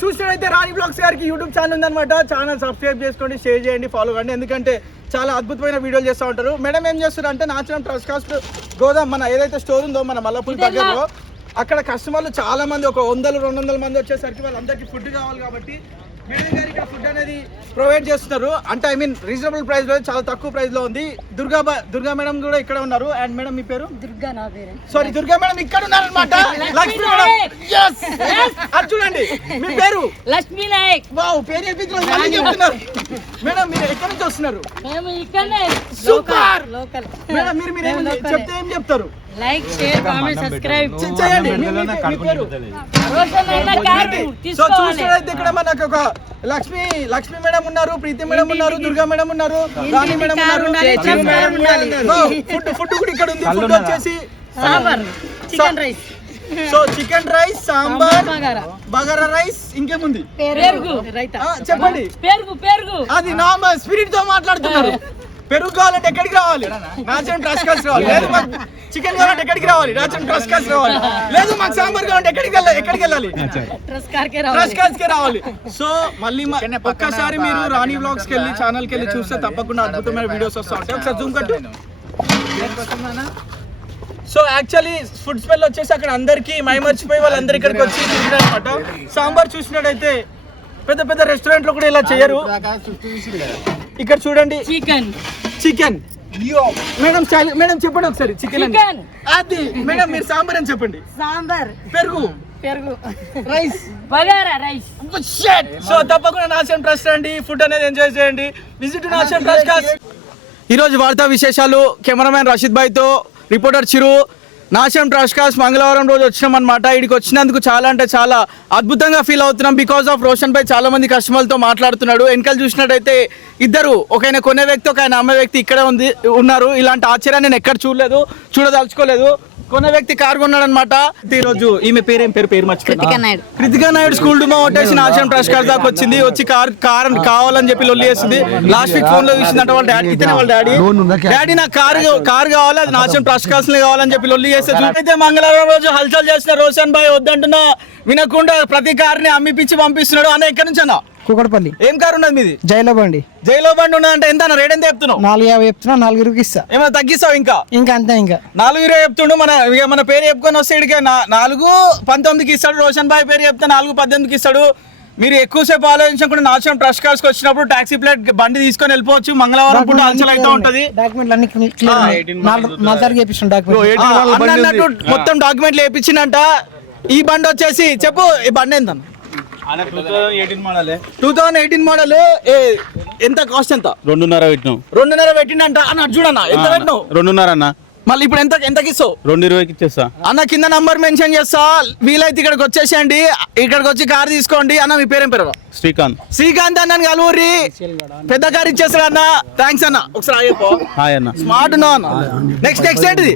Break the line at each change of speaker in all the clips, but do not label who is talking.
చూసినట్టయితే రాణి బ్లాగ్స్ గారికి YouTube channel ఉందన్నమాట. ఛానల్ సబ్స్క్రైబ్ చేసుకోండి షేర్ చేయండి ఫాలో కండి. ఎందుకంటే చాలా అద్భుతమైన వీడియోలు చేస్తూ ఉంటారు. మేడం ఏం చేస్తారు అంటే నాచరం ట్రస్ట్ కాస్ట్ గోదాం మన ఏదైతే స్టోర్ ఉందో మన మల్లపూర్ దగ్గరలో అక్కడ కస్టమర్లు చాలా మంది ఒక వందలు రెండు వందల మంది వచ్చేసరికి వాళ్ళందరికీ ఫుడ్ కావాలి కాబట్టి ఫుడ్ అనేది ప్రొవైడ్ చేస్తున్నారు. అంటే ఐ మీన్ రీజనబుల్ ప్రైస్లో చాలా తక్కువ ప్రైస్లో ఉంది. దుర్గా దుర్గా మేడం కూడా ఇక్కడ ఉన్నారు. అండ్ మేడం మీ పేరు?
దుర్గా నా పేరు.
సారీ దుర్గా మేడం ఇక్కడ ఉన్నారనమాట లక్ష్మి మేడం. Yes! అది చూడండి మీ పేరు?
లక్ష్మీ నాయక్.
వావ్ పేరు చెప్పించారు మళ్ళీ చెప్తున్నారు. మేడం మీరు ఎక్కడి నుంచి వస్తున్నారు?
మేము ఇక్కడనే.
సూపర్
లోకల్
మేడం మీరు మీరు ఏం చెప్తే ఏం చెప్తారు?
లైక్ షేర్ కామెంట్ సబ్స్క్రైబ్
చేయండి సో చూసినట్లయితే ఇక్కడ మనకు ఒక లక్ష్మి లక్ష్మి మేడం ఉన్నారు ప్రీతి మేడం ఉన్నారు దుర్గా మేడం ఉన్నారు రాణి మేడం ఉన్నారు. ఫుడ్ ఫుడ్ కూడా ఇక్కడ ఉంది. ఫుడ్ వచ్చేసి
sambar chicken rice.
So chicken rice sambar
bagara.
Bagara rice ఇంకేముంది?
పెరుగు
చెప్పండి.
పెరుగు పెరుగు.
అది నా స్పిరిట్తో మాట్లాడుతున్నారు. పెరుగు కావాలంటే ఎక్కడికి రావాలి? నాచరం ట్రస్ట్ కాల్స్ రావాలి. లేదు మాకు చికెన్ కావాలంటే ఎక్కడికి రావాలి? నాచరం ట్రస్ట్ కాల్స్ రావాలి. లేదు మాకు సాంబార్ కావాలంటే ఎక్కడికి వెళ్ళాలి? ఎక్కడికి వెళ్ళాలి? కాల్స్ కే రావాలి. సో మళ్ళీ మ- ఒక్కసారి మీరు రాణి బ్లాగ్స్కి వెళ్ళి ఛానల్కి వెళ్ళి చూస్తే తప్పకుండా అద్భుతమైన వీడియోస్ వస్తా ఉంటాయి. ఒకసారి జూమ్ కట్టు. సో యాక్చువల్లీ ఫుడ్ స్మెల్ వచ్చేసి అక్కడ అందరికి మై మర్చిపోయి వాళ్ళందరూ ఇక్కడికి వచ్చి అనమాట సాంబార్ చూసినట్టయితే పెద్ద పెద్ద రెస్టారెంట్లో కూడా ఇలా చేయరు. ఇక్కడ చూడండి.
Chicken
chicken madam style madam చెప్పండి ఒకసారి చికెన్
చికెన్
అది. మేడం మీరు సాంబార్ అని చెప్పండి.
సాంబార్.
పెరుగు.
పెరుగు.
రైస్
బగారా రైస్
సో తప్పకుండా నాశనం ట్రస్ట్ అండి ఫుడ్ అనేది ఎంజాయ్ చేయండి. విజిట్ నాశనం ట్రస్ట్ కాస్ ఈరోజు వార్తా విశేషాలు కెమెరామ్యాన్ రషీద్ భాయ్తో రిపోర్టర్ చిరు. నాశం ట్రాష్కాస్ మంగళవారం రోజు వచ్చినాం అనమాట ఇక్కడికి వచ్చినందుకు చాలా అంటే చాలా అద్భుతంగా ఫీల్ అవుతున్నాం. బికాస్ ఆఫ్ రోషన్ భాయ్ చాలా మంది కస్టమర్లతో మాట్లాడుతున్నాడు. వెనకాల చూసినట్టయితే ఇద్దరు ఒక ఆయన కొనే వ్యక్తి ఒక ఆయన అమ్మే వ్యక్తి ఇక్కడే ఉంది ఉన్నారు. ఇలాంటి ఆశ్చర్యాన్ని నేను ఎక్కడ చూడలేదు చూడదలుచుకోలేదు. కొనే వ్యక్తి కారు కొన్నాడు అనమాట ఈ రోజు ఈమె పేరేం పేరు పేరు మర్చిపోయినా?
కృతికా నాయుడు.
కృతికా నాయుడు స్కూల్ డుమా కొట్టేసి నాశనం ట్రస్ట్ కార్ దాకా వచ్చింది. వచ్చి కార్ కార్ కావాలని చెప్పి లొల్లి చేసింది. లాస్ట్ వీక్ ఫోన్లో చూసిందంట వాళ్ళ డాడీ ఇతనే వాళ్ళ డాడీ డాడీ నాకు కార్ కార్ కావాలి అది నాశనం ట్రస్ట్ కార్స్ కావాలని చెప్పి లొల్లి చేస్తే చూడైతే మంగళవారం రోజు హల్చల్ చేసిన రోషన్ భాయ్ వద్దంటున్నా. వినకుండా ప్రతి కార్ని అమ్మిపిచ్చి పంపిస్తున్నాడు. అన్న ఎక్కడి నుంచి అన్న?
కుకటపల్లి
ఏం కార్ ఉన్నది మీది?
జైలో బండి.
జైలో బండి ఉన్నదంటే ఎంత? అన్న రేట్ ఎంత చెప్తున్నావు?
నాలుగు యాభై చెప్తున్నా నాలుగురికి ఇస్తా.
ఏమైనా తగ్గిస్తావు ఇంకా?
ఇంకా అంతే ఇంకా.
నాలుగు ఇరవై చెప్తుండు మన ఇక మన పేరు చెప్పుకొని వస్తే ఇడికే నాలుగు పంతొమ్మిదికి ఇస్తాడు రోషన్ భాయ్ పేరు చెప్తే నాలుగు పద్దెనిమిదికి ఇస్తాడు. మీరు ఎక్కువసేపు ఆలోచించకుండా నాశనం ట్రస్ట్ కార్స్కి వచ్చినప్పుడు టాక్సీ ప్లేట్ బండి తీసుకొని వెళ్ళిపోవచ్చు మంగళవారం పూట హల్చల్ అయితే ఉంటది.
డాక్యుమెంట్లు అన్ని క్లియర్
మొత్తం డాక్యుమెంట్లు వేయించిందంట ఈ బండి వచ్చేసి చెప్పు ఈ బండి ఎంత టూ థౌసండ్ ఎయిటీన్ మోడల్. ఎంత కాస్ట్ ఎంత?
రెండున్నర పెట్టినాం.
రెండున్నర పెట్టిండంట. అన్న అటు చూడన్న ఎంత పెట్టినావు?
రెండున్నర అన్న.
మళ్ళీ ఇప్పుడు ఎంత ఎంతకి ఇస్తావు?
రెండు ఇరవైకి ఇచ్చేస్తా.
అన్న కింద నంబర్ మెన్షన్ చేస్తా. వీలైతే ఇక్కడికి వచ్చేసేయండి. ఇక్కడికి వచ్చి కార్ తీసుకోండి. అన్న మీ పేరేం పేరు?
శ్రీకాంత్.
శ్రీకాంత్ అన్న కలవరి పెద్ద కార్ ఇచ్చేస్తాడు అన్న. థ్యాంక్స్ అన్న. ఒకసారి ఆగిపో
హాయ్ అన్న.
స్మార్ట్ ఉన్నావు అన్న. నెక్స్ట్ నెక్స్ట్ ఏంటిది?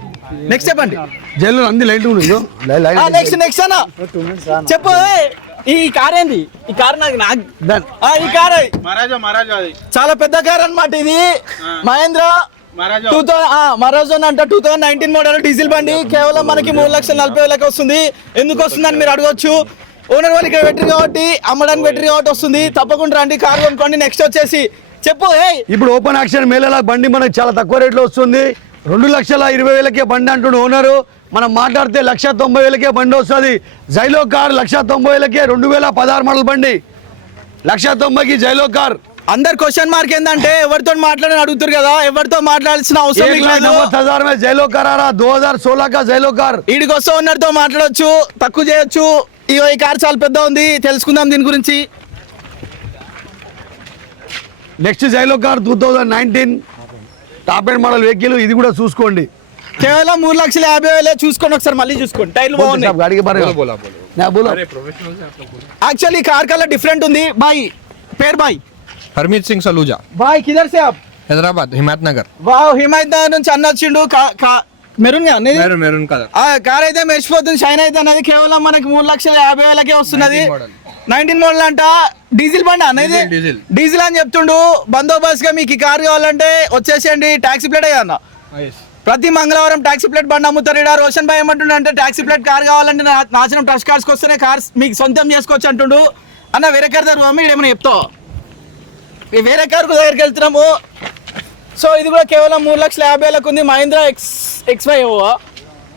నెక్స్ట్ చెప్పండి.
జైల్లో అంది లైట్ ఉంది
నెక్స్ట్ నెక్స్ట్ అన్న. చెప్పు ఏయ్, ఈ కార్ ఏంది? ఈ కార్ నాకు నాకు ఆ, ఈ కార్.
మహారాజా మహారాజా అది.
చాలా పెద్ద కార్ అన్నమాట ఇది. మహేంద్ర
మహారాజా.
టూ థౌసండ్ మరోజన్ అంట two thousand nineteen model diesel బండి. కేవలం మనకి మూడు లక్షల నలభై వేలకు వస్తుంది. ఎందుకు వస్తుందని మీరు అడగొచ్చు. ఓనర్ వాళ్ళు ఇక్కడ పెట్టరు కాబట్టి అమ్మడానికి పెట్టరు కాబట్టి వస్తుంది. తప్పకుండా రండి కార్ కొనుక్కోండి. నెక్స్ట్ వచ్చేసి చెప్పు ఏయ్
ఇప్పుడు ఓపెన్ యాక్షన్ మేళలా బండి మనకు చాలా తక్కువ రేట్లో వస్తుంది. రెండు లక్షల ఇరవై వేలకే బండి అంటుండే ఓనరు. మనం మాట్లాడితే లక్ష తొంభై వేలకే బండి వస్తుంది. జైలో కార్ లక్ష తొంభై వేలకే రెండు వేల పదహారు మోడల్ బండి. లక్ష తొంభైకి జైలో కార్.
అందరు క్వశ్చన్ మార్క్ ఏంటంటే ఎవరితో మాట్లాడని అడుగుతారు కదా ఎవరితో మాట్లాడాల్సిన అవసరం
జైలో కారారా దో హజార్ సోలా జైలో కార్.
వీడికి వస్తే ఉన్నరితో మాట్లాడొచ్చు తక్కువ చేయొచ్చు. ఈ కార్ చాలా పెద్ద ఉంది తెలుసుకుందాం దీని గురించి.
Next Xylo car two thousand nineteen top and model vehicle ఇది కూడా చూసుకోండి.
కేవలం మూడు లక్షల యాభై వేలే చూసుకోండి ఒకసారి మళ్ళీ చూసుకోండి. టైర్లు బాగున్నాయి. యాక్చువల్లీ కార్ కలర్ డిఫరెంట్ ఉంది. బాయ్ పేరు బాయ్
హర్మీత్ సింగ్ సలూజా.
బాయ్ కిదర్ సాబ్.
హైదరాబాద్ హిమాయత్ నగర్.
వావ్ హిమాయత్ నగర్ నుంచి అన్న వచ్చిండు. Maroon
maroon maroon
colour. Car అయితే మెరిసిపోతుంది. షైన్ అయితే అనేది కేవలం మనకి మూడు లక్షల యాభై వేలకే వస్తున్నది. నైన్టీన్ మోడల్ అంట. డీజిల్ బండి అనేది
డీజిల్,
అని చెప్తుండు. బందోబస్తు గా మీకు ఈ కార్ కావాలంటే వచ్చేసేయండి. టాక్సీ ప్లేట్ అన్న. ప్రతి మంగళవారం టాక్సీ ప్లేట్ బండి అమ్ముతారు ఇక్కడ రోషన్ భాయ్ ఏమంటుండే అంటే టాక్సీ ప్లేట్ కార్ కావాలంటే నా- నాచనం ట్రస్ట్ కార్స్కి వస్తేనే కార్స్ మీకు సొంతం చేసుకోవచ్చు అంటుండు. అన్న వేరే కార్ దగ్గర ఇక్కడ ఏమైనా చెప్తావు? ఈ వేరే కార్ దగ్గరికి వెళ్తున్నాము. సో ఇది కూడా కేవలం మూడు లక్షల యాభై వేలకు ఉంది. Mahindra X X five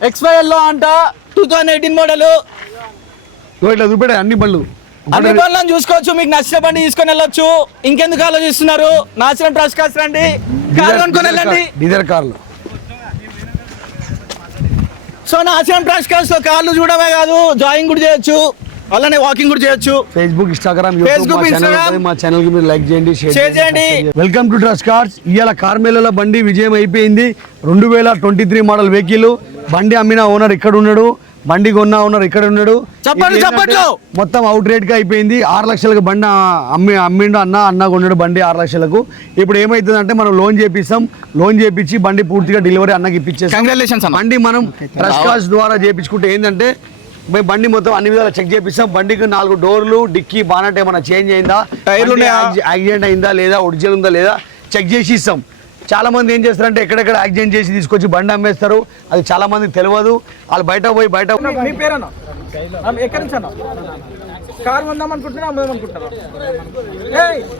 X ఫైవ్లో అంట టూ థౌజండ్ ఎయిటీన్ మోడల్
ఇట్లా అన్ని బండ్లు.
అన్ని బండ్లను చూసుకోవచ్చు మీకు నచ్చిన బండి తీసుకొని వెళ్ళొచ్చు. ఇంకెందుకు ఆలోచిస్తున్నారు? నాచిన ట్రస్ట్ కాస్ట్ రండి. కార్ కొనుక్కొని వెళ్ళండి.
డీజర్ కార్లు
సో నాచిన ట్రస్ట్ కాస్ట్లో కార్లు చూడమే కాదు జాయింగ్ కూడా చేయొచ్చు. అలానే వాకింగ్ కూడా చేయొచ్చు.
ఫేస్బుక్ ఇన్స్టాగ్రామ్
Facebook,
మా ఛానల్
Instagram.
ఉంటుంది. మా ఛానల్కి మీరు లైక్ చేయండి
Share చేయండి.
వెల్కమ్ టు ట్రస్ట్ కార్స్ ఇవాళ కార్ మేళలో బండి విజయం అయిపోయింది. రెండు వేల ట్వంటీ త్రీ మోడల్ వెహికల్. బండి అమ్మిన ఓనర్ ఇక్కడ ఉన్నాడు. బండి కొన్న ఓనర్ ఇక్కడ ఉన్నాడు. మొత్తం అవుట్ రేట్గా అయిపోయింది. ఆరు లక్షలకు బండి అమ్మి అమ్మిండు అన్న అన్న కొన్నాడు బండి ఆరు లక్షలకు. ఇప్పుడు ఏమైతుందంటే మనం లోన్ చేపిస్తాం. లోన్ చేపించి బండి పూర్తిగా డెలివరీ అన్నకి ఇప్పించేస్తాం. బండి మనం ట్రస్ట్ ద్వారా చేపించుకుంటే ఏంటంటే మేము బండి మొత్తం అన్ని విధాలు చెక్ చేపిస్తాం. బండికి నాలుగు డోర్లు డిక్కీ బానట్ ఏమైనా చేంజ్ అయిందా?
టైర్లు
యాక్సిడెంట్ అయిందా లేదా? ఒరిజినల్ ఉందా లేదా? చెక్ చేసి ఇస్తాం. చాలా మంది ఏం చేస్తారంటే ఎక్కడెక్కడ యాక్సిడెంట్ చేసి తీసుకొచ్చి బండి అమ్మేస్తారు. అది చాలామందికి తెలియదు. వాళ్ళు బయట పోయి బయట
మీ ఎక్కడి నుంచి అన్న? కార్ కొందాం అనుకుంటున్నా అమ్మదాం అనుకుంటారా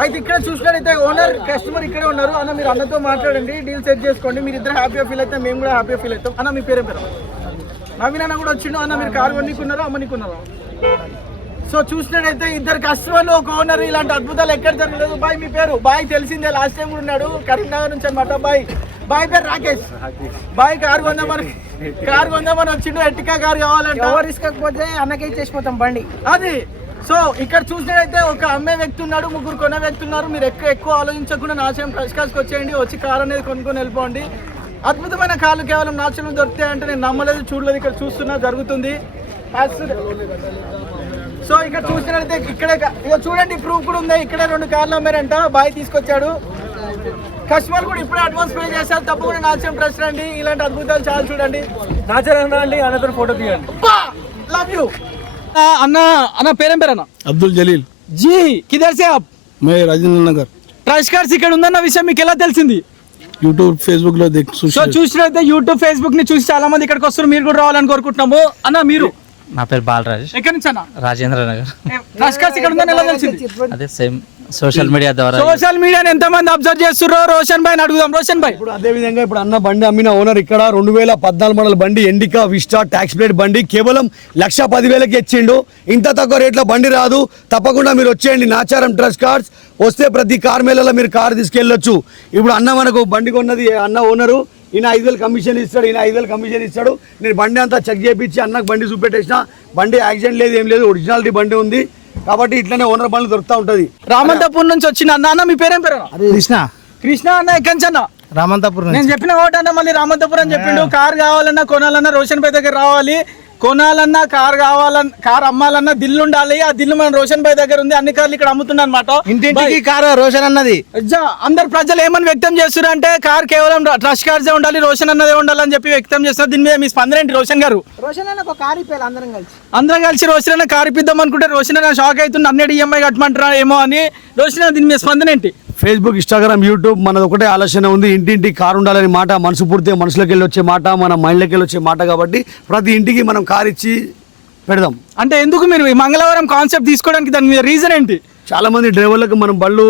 అయితే ఇక్కడ చూసినట్టయితే ఓనర్ కస్టమర్ ఇక్కడే ఉన్నారు. అన్న మీరు అన్నతో మాట్లాడండి. డీల్ సెట్ చేసుకోండి. మీరు ఇద్దరు హ్యాపీగా ఫీల్ అయితే మేము కూడా హ్యాపీగా ఫీల్ అవుతాం. అన్న మీ పేరే పేరు? నవీన్ అన్న కూడా వచ్చిండు. అన్న మీరు కార్ కొనికున్నారా అమ్మనికున్నారా? సో చూసినట్టయితే ఇద్దరు కస్టమర్లు ఒక ఓనర్ ఇలాంటి అద్భుతాలు ఎక్కడ జరగలేదు. బాయ్ మీ పేరు? బాయ్ తెలిసిందే లాస్ట్ టైం కూడా ఉన్నాడు. కరీంనగర్ నుంచి అనమాట బాయ్. బాయ్ పేరు రాకేష్. బాయ్ కార్ కొందామని కార్ కొందామని వచ్చిండు ఎట్టికా కార్ కావాలంటే.
ఎవరు ఇసుకోకపోతే అన్నకే చేసిపోతాం బండి.
అది. సో ఇక్కడ చూసినట్టయితే ఒక అమ్మే వ్యక్తి ఉన్నాడు ముగ్గురు కొనే వ్యక్తి ఉన్నారు. మీరు ఎక్కువ ఎక్కువ ఆలోచించకుండా నాశనం ప్రశ్కాస్కి వచ్చేయండి. వచ్చి కార్ అనేది కొనుక్కొని వెళ్ళిపోండి. అద్భుతమైన కార్లు కేవలం నాచనలు దొరుకుతాయి అంటే నేను నమ్మలేదు చూడలేదు ఇక్కడ చూస్తున్నా జరుగుతుంది. సో ఇక్కడ చూసినట్లయితే ఇక్కడే ఇక చూడండి ప్రూఫ్ కూడా ఉంది. ఇక్కడే రెండు కార్లు అమ్మారంట. బాయ్ తీసుకొచ్చాడు. కస్టమర్ కూడా ఇప్పుడే అడ్వాన్స్ పే చేశారు. తప్పకుండా నాచం ట్రస్ట్ అండి ఇలాంటి అద్భుతాలు చాలా చూడండి. నాచరం రండి అనంతరం ఫోటో తీయండి. లవ్ యూ అన్న అన్న పేరేం పేరు అన్న?
అబ్దుల్ జలీల్.
జీ కిదర్ సే
మే రాజేంద్ర నగర్.
ట్రస్ట్ కార్స్ ఇక్కడ ఉందన్న విషయం మీకు ఎలా తెలిసింది? యూట్యూబ్
ఫేస్బుక్లో
చూసినట్లయితే యూట్యూబ్ ఫేస్బుక్ని చూసి చాలా మంది ఇక్కడికి వస్తారు మీరు కూడా రావాలని కోరుకుంటున్నాము. అన్న మీరు
నా పేరు బాలరాజ్
ఎక్కడి నుంచి అన్న?
రాజేంద్ర నగర్.
ట్రస్ట్ కార్డ్స్ ఇక్కడ ఉందని ఎలా తెలిసింది?
అదే సేమ్ సోషల్ మీడియా ద్వారా.
సోషల్ మీడియాని ఎంత మంది అబ్జర్వ్ చేస్తున్నారో రోషన్ భాయ్ అడుగుదాం. రోషన్ భాయ్.
ఇప్పుడు అదే విధంగా ఇప్పుడు అన్న బండి అమ్మిన ఓనర్ ఇక్కడ రెండు వేల పద్నాలుగు మోడల్ బండి ఎండికా విస్టా ట్యాక్స్ ప్లేట్ బండి. కేవలం లక్ష పదివేలకి ఇచ్చిండు. ఇంత తక్కువ రేట్లో బండి రాదు. తప్పకుండా మీరు వచ్చేయండి. నాచారం ట్రస్ట్ కార్డ్స్ వస్తే ప్రతి కార్ మేళలో మీరు కార్ తీసుకెళ్ళొచ్చు. ఇప్పుడు అన్న మనకు బండి కొన్నది అన్న ఓనరు. ఈయన ఐదు వేలు కమిషన్ ఇస్తాడు ఈయన ఐదు వేలు కమిషన్ ఇస్తాడు. నేను బండి అంతా చెక్ చేయించి అన్నకు బండి చూపెట్టేసిన. బండి యాక్సిడెంట్ లేదు ఏం లేదు ఒరిజినాలిటీ బండి ఉంది. కాబట్టి ఇట్లనే ఓనర్ బండ్లు దొరుకుతూ ఉంటుంది.
రామంతపూర్ నుంచి వచ్చిన అన్న అన్న మీ పేరేం పేరు?
కృష్ణ.
కృష్ణ అన్న ఎక్కడి నుంచి అన్న?
రామంతాపురం
నేను చెప్పిన ఒకటి అన్న మళ్ళీ రామంతపురం అని చెప్పిండు. కార్ కావాలన్నా కొనాలన్నా రోషన్ భాయ్ దగ్గర రావాలి. కొనాలన్నా కార్ కావాలన్నా కార్ అమ్మాలన్నా దిల్లు ఉండాలి ఆ దిల్లు మన రోషన్ భాయ్ దగ్గర ఉంది. అన్ని కార్లు ఇక్కడ అమ్ముతున్నా అనమాట
ఇంటింటికి కారు రోషన్ అన్నది?
అందరు ప్రజలు ఏమని వ్యక్తం చేస్తున్నారు అంటే కార్ కేవలం ట్రస్ట్ కార్సే ఉండాలి రోషన్ అన్నదే ఉండాలని చెప్పి వ్యక్తం చేస్తున్నారు. దీని మీద మీ స్పందన ఏంటి రోషన్ గారు?
రోషన్ అన్న ఒక కారు ఇప్పేయాలి అందరం కలిసి.
అందరం కలిసి రోషన్ అన్న కార్ ఇప్పిద్దాం అనుకుంటే రోషన్ అన్న షాక్ అవుతుంది అన్నటి ఈఎంఐ కట్టమంటారా ఏమో అని. రోషన్ అన్న దీని మీద స్పందన ఏంటి?
ఫేస్బుక్ ఇన్స్టాగ్రామ్ యూట్యూబ్ మనది ఒకటే ఆలోచన ఉంది. ఇంటింటి కారు ఉండాలని మాట మనసు పూర్తిగా మనసులోకి వెళ్ళి వచ్చే మాట మన మైండ్లోకి వెళ్ళి వచ్చే మాట కాబట్టి ప్రతి ఇంటికి మనం కారు ఇచ్చి పెడదాం.
అంటే ఎందుకు మీరు ఈ మంగళవారం కాన్సెప్ట్ తీసుకోవడానికి దాని మీద రీజన్ ఏంటి?
చాలా మంది డ్రైవర్లకు మనం బళ్ళు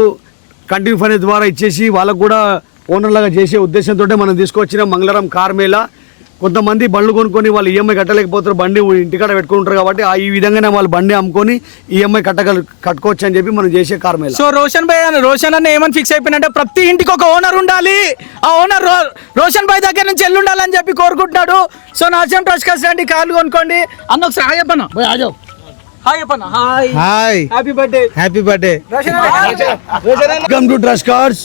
కంటిన్యూ ఫైనాన్స్ ద్వారా ఇచ్చేసి వాళ్ళకు కూడా ఓనర్ లాగా చేసే ఉద్దేశంతో మనం తీసుకొచ్చిన మంగళవారం కార్ మేళ. కొంతమంది బండ్లు కొనుక్కొని వాళ్ళు ఈఎంఐ కట్టలేకపోతారు బండి ఇంటికాడ పెట్టుకుంటారు కాబట్టి ఆ ఈ విధంగానే వాళ్ళు బండి అమ్ముకొని ఈఎంఐ కట్టగల కట్టుకోవచ్చు అని చెప్పి మనం చేసే కార్ మేళ.
సో రోషన్ భాయ్ అన్న రోషన్ అన్న ఏమని ఫిక్స్ అయిపోయినంటే ప్రతి ఇంటికి ఒక ఓనర్ ఉండాలి. ఆ ఓనర్ రోషన్ భాయ్ దగ్గర నుంచి ఎల్లు ఉండాలని చెప్పి కోరుకుంటున్నాడు. సో నాశనం ట్రస్ట్ కాస్ట్ రండి కార్లు కొనుక్కోండి. అన్న ఒకసారి హాయ్ చెప్పన్న. Hi చెప్పన్న hi.
Hi.
Happy birthday
happy birthday
welcome to trust cars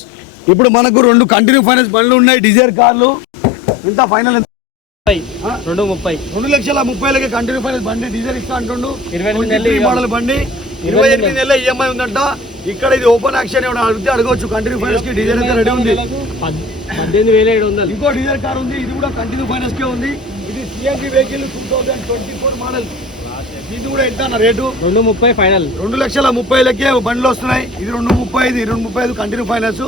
ఇప్పుడు మనకు రెండు కంటిన్యూ ఫైనాన్స్ బండ్లు ఉన్నాయి డిజైర్ కార్లు. ఎంత ఫైనల్ ఎంత
రెండు ముప్పై.
రెండు లక్షల ముప్పై లకి కంటిన్యూ ఫైనాన్స్ బండి డీజిల్ ఇస్తా అంటుండు. మోడల్ బండి. ఇరవై ఎనిమిది నెలల ఈఎంఐ ఉందంట. ఇక్కడ ఇది ఓపెన్ యాక్షన్ ఏమైనా అడిగితే అడగవచ్చు కంటిన్యూ ఫైనాన్స్కి డీజిల్ అయితే రెడీ ఉంది.
పద్దెనిమిది వేల ఏడు వందలు.
ఇంకో డీజిల్ కార్ ఉంది. ఇది కూడా కంటిన్యూ ఫైనాన్స్ కే ఉంది. ఇది CNG vehicle two thousand twenty four model ఇది కూడా ఎంత అన్న రేటు?
రెండు ముప్పై ఫైనల్.
రెండు లక్షల ముప్పై లకే బండ్లు వస్తున్నాయి. ఇది రెండు ముప్పై ఐదు ఇది రెండు ముప్పై ఐదు కంటిన్యూ ఫైనాన్స్.